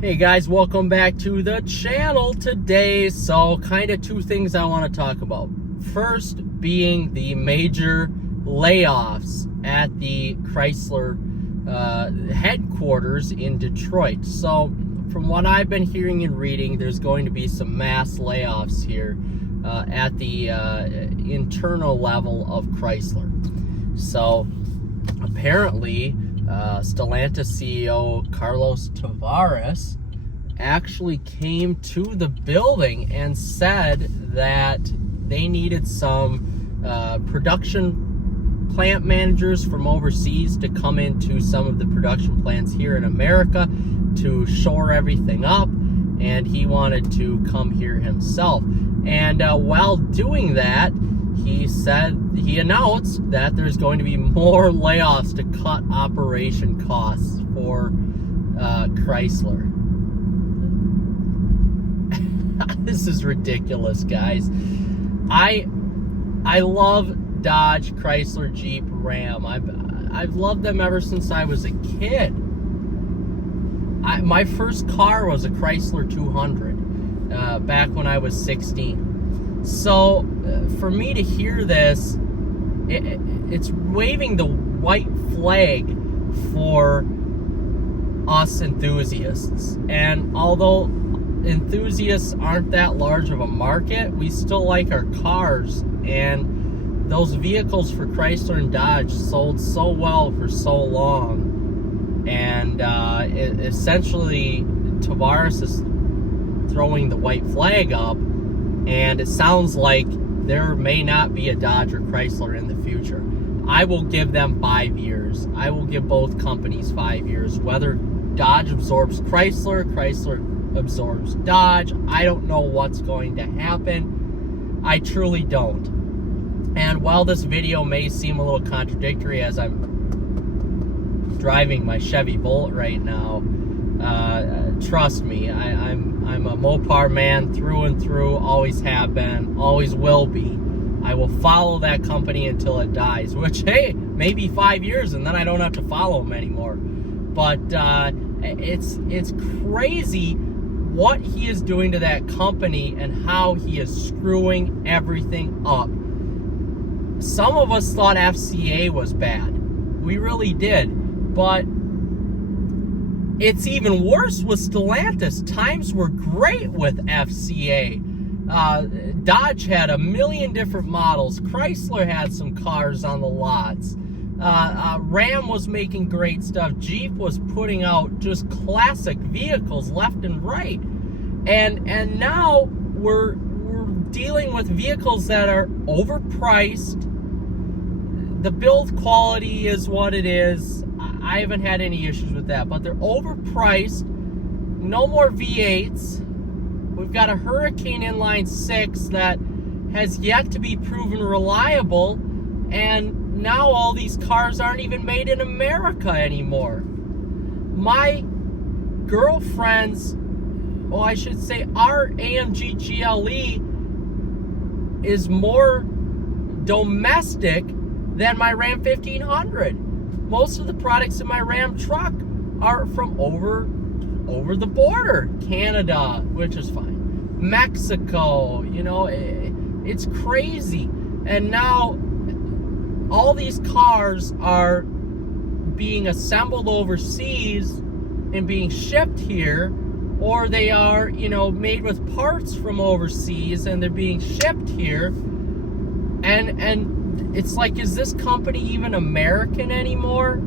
Hey guys, welcome back to the channel today. So kind of two things I want to talk about. First being the major layoffs at the Chrysler headquarters in Detroit. So from what I've been hearing and reading, there's going to be some mass layoffs here at the internal level of Chrysler. So apparently Stellantis CEO Carlos Tavares actually came to the building and said that they needed some production plant managers from overseas to come into some of the production plants here in America to shore everything up, and he wanted to come here himself. And while doing that, he announced that there's going to be more layoffs to cut operation costs for Chrysler. This is ridiculous, guys. I love Dodge, Chrysler, Jeep, Ram. I've loved them ever since I was a kid. My first car was a Chrysler 200 back when I was 16. So for me to hear this, it's waving the white flag for us enthusiasts. And although enthusiasts aren't that large of a market, we still like our cars. And those vehicles for Chrysler and Dodge sold so well for so long. And essentially, Tavares is throwing the white flag up. And it sounds like there may not be a Dodge or Chrysler in the future. I will give them 5 years. I will give both companies 5 years. Whether Dodge absorbs Chrysler, Chrysler absorbs Dodge, I don't know what's going to happen. I truly don't. And while this video may seem a little contradictory as I'm driving my Chevy Volt right now, trust me, I'm a Mopar man through and through, always have been, always will be. I will follow that company until it dies, which, hey, maybe 5 years and then I don't have to follow them anymore. But it's crazy what he is doing to that company and how he is screwing everything up. Some of us thought FCA was bad. We really did. But it's even worse with Stellantis. Times were great with FCA. Dodge had a million different models. Chrysler had some cars on the lots. Ram was making great stuff. Jeep was putting out just classic vehicles left and right. And now we're dealing with vehicles that are overpriced. The build quality is what it is. I haven't had any issues with that, but they're overpriced. No more V8s. We've got a Hurricane Inline 6 that has yet to be proven reliable, and now all these cars aren't even made in America anymore. My girlfriend's, well, I should say our AMG GLE is more domestic than my Ram 1500. Most of the products in my Ram truck are from over the border. Canada, which is fine. Mexico, it's crazy. And now all these cars are being assembled overseas and being shipped here, or they are, made with parts from overseas and they're being shipped here. And it's like, is this company even American anymore?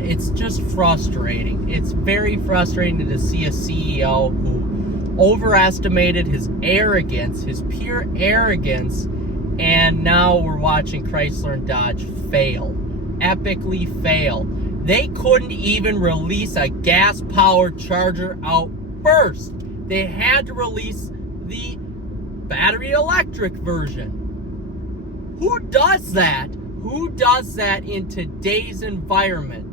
It's just frustrating. It's very frustrating to see a CEO who overestimated his arrogance, his pure arrogance, and now we're watching Chrysler and Dodge fail, epically fail. They couldn't even release a gas-powered Charger out first. They had to release the battery electric version. Who does that? Who does that in today's environment?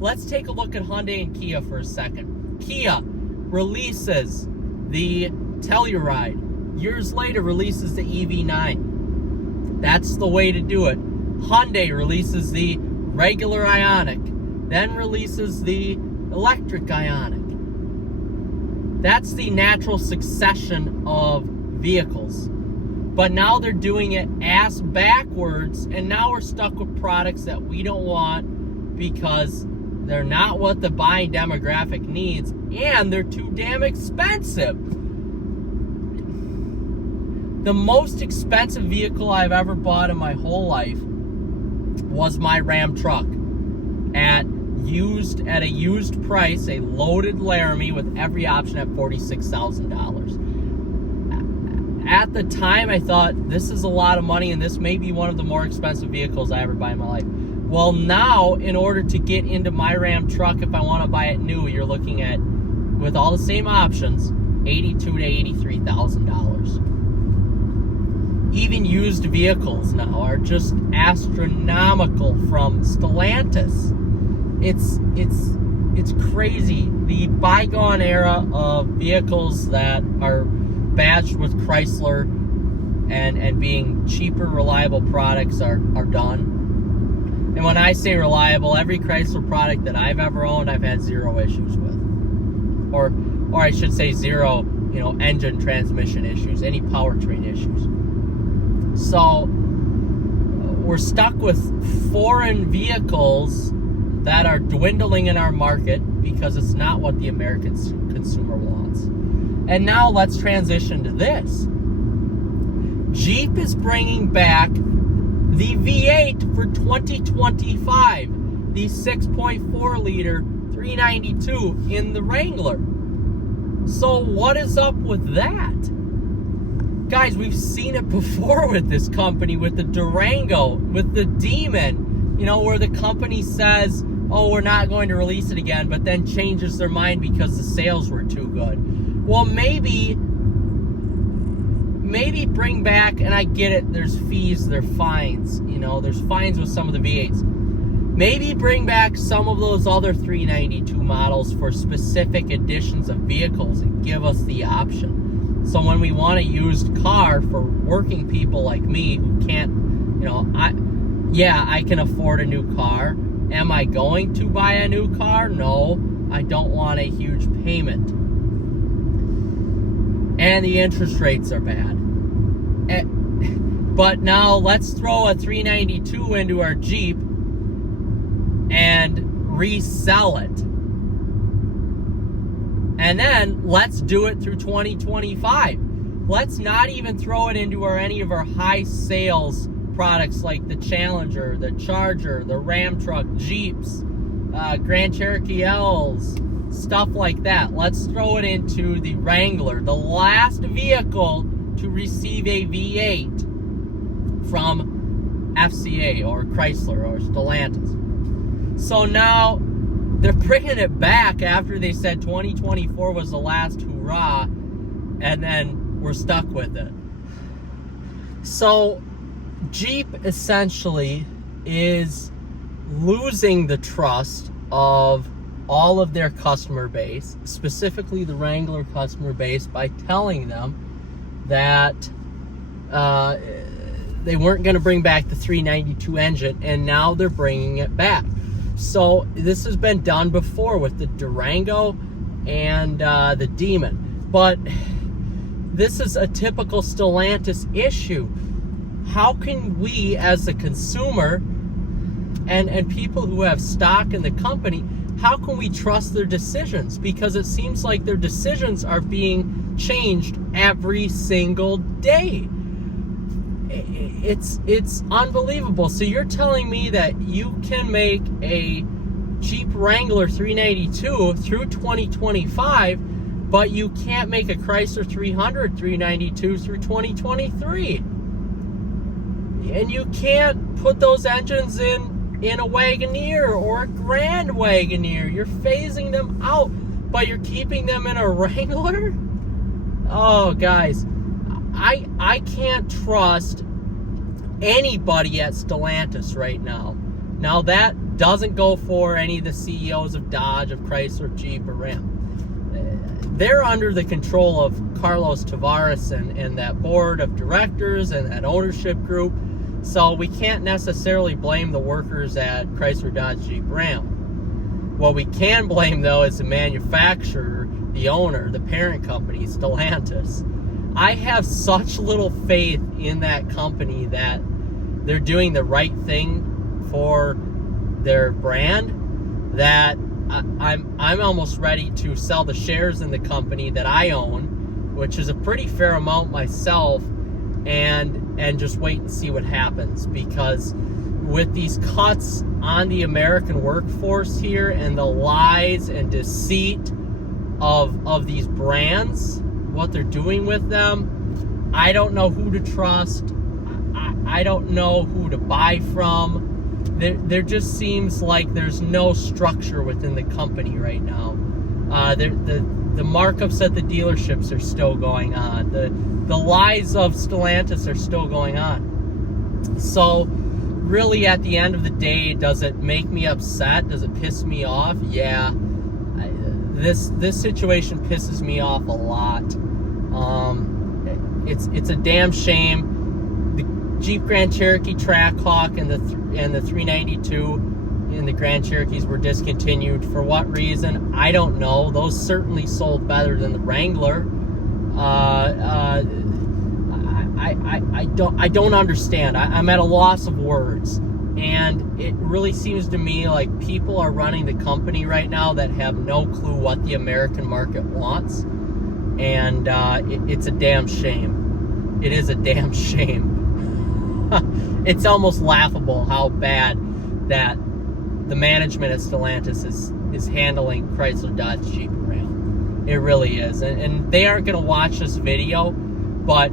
Let's take a look at Hyundai and Kia for a second. Kia releases the Telluride. Years later, releases the EV9. That's the way to do it. Hyundai releases the regular Ioniq, then releases the electric Ioniq. That's the natural succession of vehicles. But now they're doing it ass backwards, and now we're stuck with products that we don't want because they're not what the buying demographic needs, and they're too damn expensive. The most expensive vehicle I've ever bought in my whole life was my Ram truck at a used price, a loaded Laramie with every option at $46,000. At the time, I thought, this is a lot of money, and this may be one of the more expensive vehicles I ever buy in my life. Well, now, in order to get into my Ram truck, if I want to buy it new, you're looking at, with all the same options, $82,000 to $83,000. Even used vehicles now are just astronomical from Stellantis. It's crazy. The bygone era of vehicles that are badged with Chrysler and being cheaper, reliable products are done. And when I say reliable, every Chrysler product that I've ever owned, I've had zero issues with. Or I should say zero, engine transmission issues, any powertrain issues. So we're stuck with foreign vehicles that are dwindling in our market because it's not what the American consumer wants. And now let's transition to this. Jeep is bringing back the V8 for 2025, the 6.4 liter 392 in the Wrangler. So what is up with that? Guys, we've seen it before with this company, with the Durango, with the Demon, where the company says, oh, we're not going to release it again, but then changes their mind because the sales were too good. Well, maybe bring back, and I get it, there's fees, there's fines, there's fines with some of the V8s. Maybe bring back some of those other 392 models for specific editions of vehicles and give us the option. So when we want a used car for working people like me who can't, I can afford a new car. Am I going to buy a new car? No, I don't want a huge payment. And the interest rates are bad. But now let's throw a 392 into our Jeep and resell it. And then let's do it through 2025. Let's not even throw it into any of our high sales products like the Challenger, the Charger, the Ram truck, Jeeps, Grand Cherokee L's, stuff like that. Let's throw it into the Wrangler, the last vehicle to receive a V8 from FCA or Chrysler or Stellantis. So now they're bringing it back after they said 2024 was the last hurrah, and then we're stuck with it. So Jeep essentially is losing the trust of all of their customer base, specifically the Wrangler customer base, by telling them that they weren't going to bring back the 392 engine, and now they're bringing it back. So this has been done before with the Durango and the Demon, but this is a typical Stellantis issue. How can we, as a consumer and people who have stock in the company, how can we trust their decisions? Because it seems like their decisions are being changed every single day. It's unbelievable. So you're telling me that you can make a Jeep Wrangler 392 through 2025, but you can't make a Chrysler 300 392 through 2023. And you can't put those engines in a Wagoneer or a Grand Wagoneer. You're phasing them out, but you're keeping them in a Wrangler? Oh, guys, I can't trust anybody at Stellantis right now. Now, that doesn't go for any of the CEOs of Dodge, of Chrysler, Jeep, or Ram. They're under the control of Carlos Tavares and that board of directors and that ownership group. So we can't necessarily blame the workers at Chrysler, Dodge, Jeep, Ram. What we can blame, though, is the manufacturer, the owner, the parent company, Stellantis. I have such little faith in that company that they're doing the right thing for their brand that I'm almost ready to sell the shares in the company that I own, which is a pretty fair amount myself, and just wait and see what happens. Because with these cuts on the American workforce here and the lies and deceit of these brands, what they're doing with them, I don't know who to trust. I don't know who to buy from. There just seems like there's no structure within the company right now. The markups at the dealerships are still going on. The lies of Stellantis are still going on. So really, at the end of the day, does it make me upset? Does it piss me off? Yeah. This situation pisses me off a lot. It's a damn shame. The Jeep Grand Cherokee Trackhawk and the 392 and the Grand Cherokees were discontinued. For what reason? I don't know. Those certainly sold better than the Wrangler. I don't understand. I'm at a loss of words. And it really seems to me like people are running the company right now that have no clue what the American market wants. And it's a damn shame. It is a damn shame. It's almost laughable how bad that the management at Stellantis is handling Chrysler, Dodge, Jeep, and Ram. It really is. And they aren't going to watch this video, but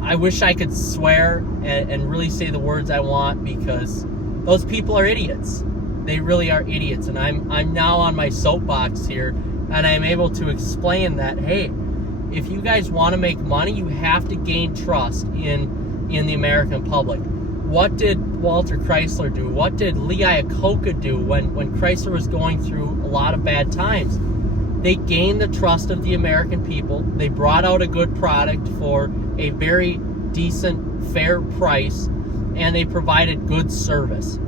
I wish I could swear and really say the words I want, because those people are idiots. They really are idiots. And I'm now on my soapbox here, and I'm able to explain that, hey, if you guys want to make money, you have to gain trust in the American public. What did Walter Chrysler do? What did Lee Iacocca do when Chrysler was going through a lot of bad times? They gained the trust of the American people. They brought out a good product for a very decent, fair price, and they provided good service.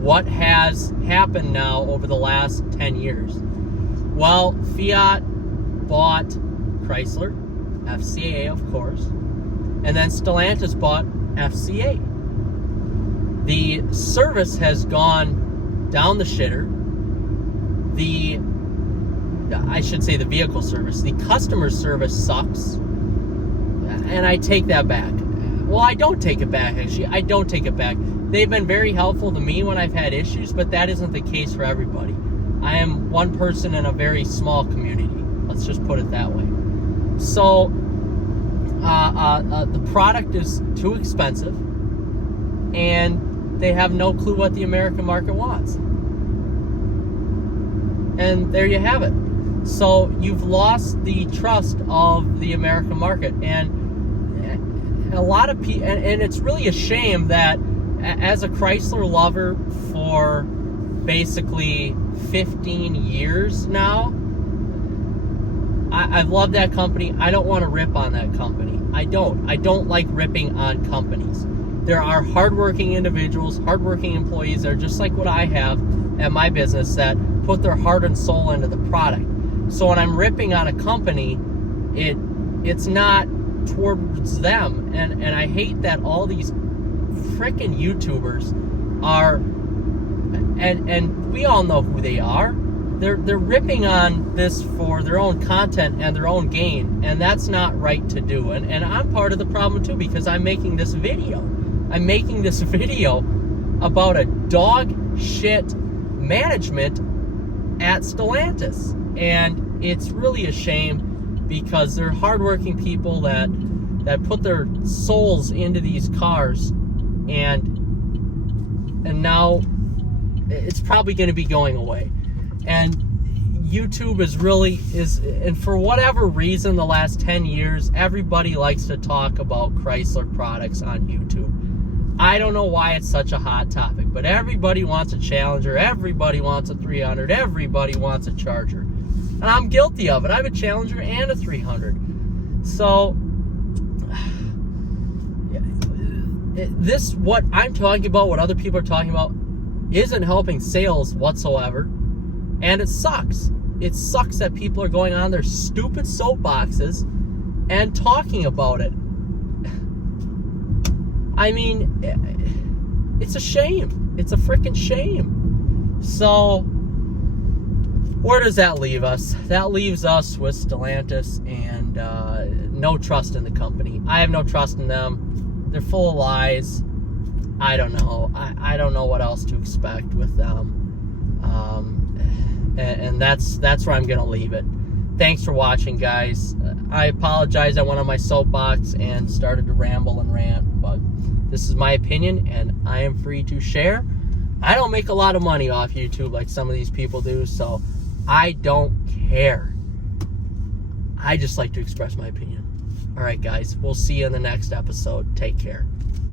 What has happened now over the last 10 years? Well, Fiat bought Chrysler, FCA, of course, and then Stellantis bought FCA. The service has gone down the shitter. I should say the vehicle service. The customer service sucks. And I take that back. Well, I don't take it back, actually. I don't take it back. They've been very helpful to me when I've had issues, but that isn't the case for everybody. I am one person in a very small community. Let's just put it that way. So, the product is too expensive, and they have no clue what the American market wants. And there you have it. So you've lost the trust of the American market, and a lot of people, and it's really a shame that as a Chrysler lover for basically 15 years now, I've loved that company. I don't want to rip on that company. I don't like ripping on companies. There are hardworking individuals, hardworking employees that are just like what I have at my business that put their heart and soul into the product. So when I'm ripping on a company, it's not towards them. And I hate that all these frickin' YouTubers are, and we all know who they are. They're ripping on this for their own content and their own gain, and that's not right to do. And I'm part of the problem too, because I'm making this video. I'm making this video about a dog shit management at Stellantis. And it's really a shame, because they're hardworking people that put their souls into these cars, and now it's probably going to be going away. And YouTube is, and for whatever reason, the last 10 years, everybody likes to talk about Chrysler products on YouTube. I don't know why it's such a hot topic, but everybody wants a Challenger, everybody wants a 300, everybody wants a Charger. And I'm guilty of it. I have a Challenger and a 300. So, what I'm talking about, what other people are talking about, isn't helping sales whatsoever, and it sucks. It sucks that people are going on their stupid soapboxes and talking about it. I mean, it's a shame. It's a freaking shame. So, where does that leave us? That leaves us with Stellantis and no trust in the company. I have no trust in them. They're full of lies. I don't know. I don't know what else to expect with them. And that's where I'm going to leave it. Thanks for watching, guys. I apologize. I went on my soapbox and started to ramble and rant, but this is my opinion, and I am free to share. I don't make a lot of money off YouTube like some of these people do, so I don't care. I just like to express my opinion. All right, guys. We'll see you in the next episode. Take care.